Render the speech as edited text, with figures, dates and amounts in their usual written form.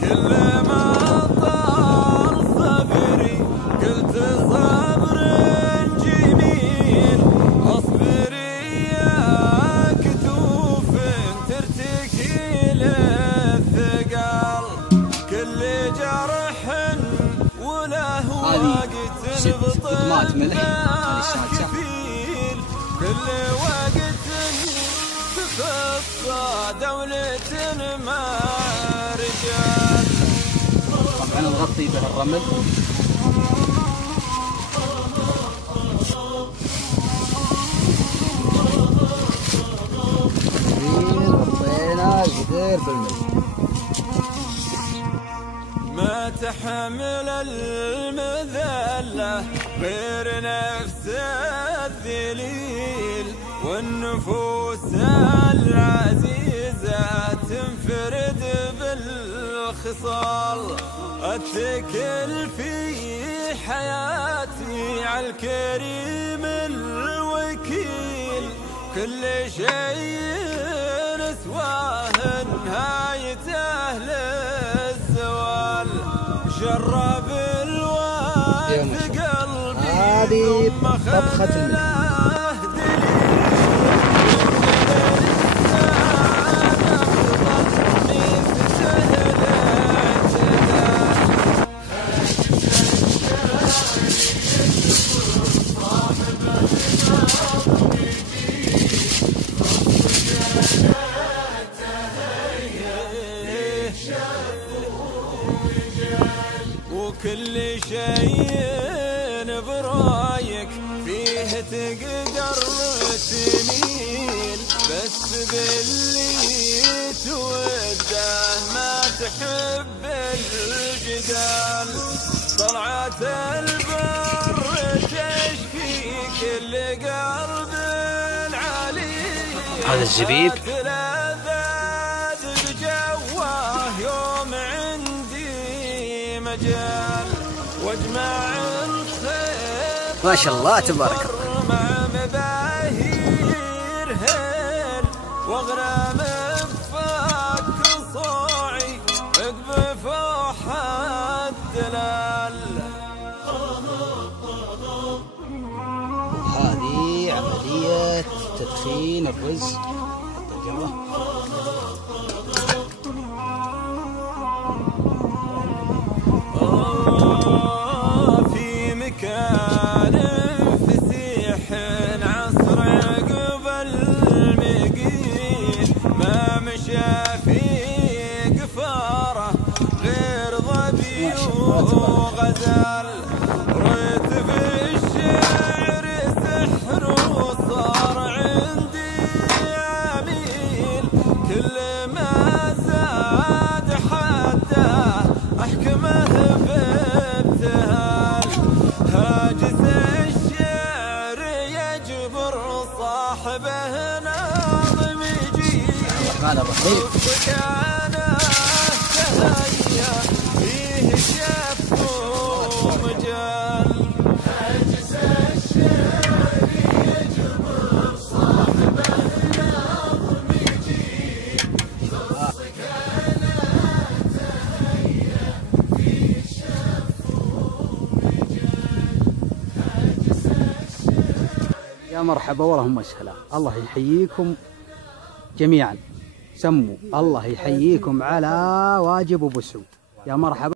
كل ما طال صبري قلت صبر جميل، اصبري يا كتوف ترتكي للثقل، كل جرح وله وقت قطمات ملح كفيل، كل وقت تخص دولة ما رجال. طبعا نغطي به الرمل. غطينا القدير بالملح. ما تحمل المذلة غير نفس الذليل، والنفوس العزيزة تنفرد بالخصال، اتكل في حياتي على الكريم الوكيل، كل شيء سواه نهايته للزوال، شرب الوقت قلبي هذه طبخة الملح. وكل شيء برايك فيه تقدر تميل، بس باللي توده ما تحب الجدال، طلعت البر تشفي كل قلب عليل، هذا الزبيب واجمع الخير ما شاء الله تبارك الله، مع مباهير هيل، واغرم بفك صوعي عقب فوح الدلال. هذه عملية تدخين الرز. في مكان فسيح عصر عقب المقيل، ما مشى في قفاره غير ظبي وغزال، ريت في الشعر سحر وصار عندي عميل، كل ما زاد حده احكمه بابتهال، هاجس الشعر يجبر صاحبه ناظم يجيب، الرحمن الرحيم. كان تهيأ فيه شف ومجال، هاجس الشعر يجبر صاحبه ناظم يجيب، يا مرحبا ولهم مسهلا. الله يحييكم جميعا. سموا الله يحييكم على واجب ابو سعود. يا مرحبا.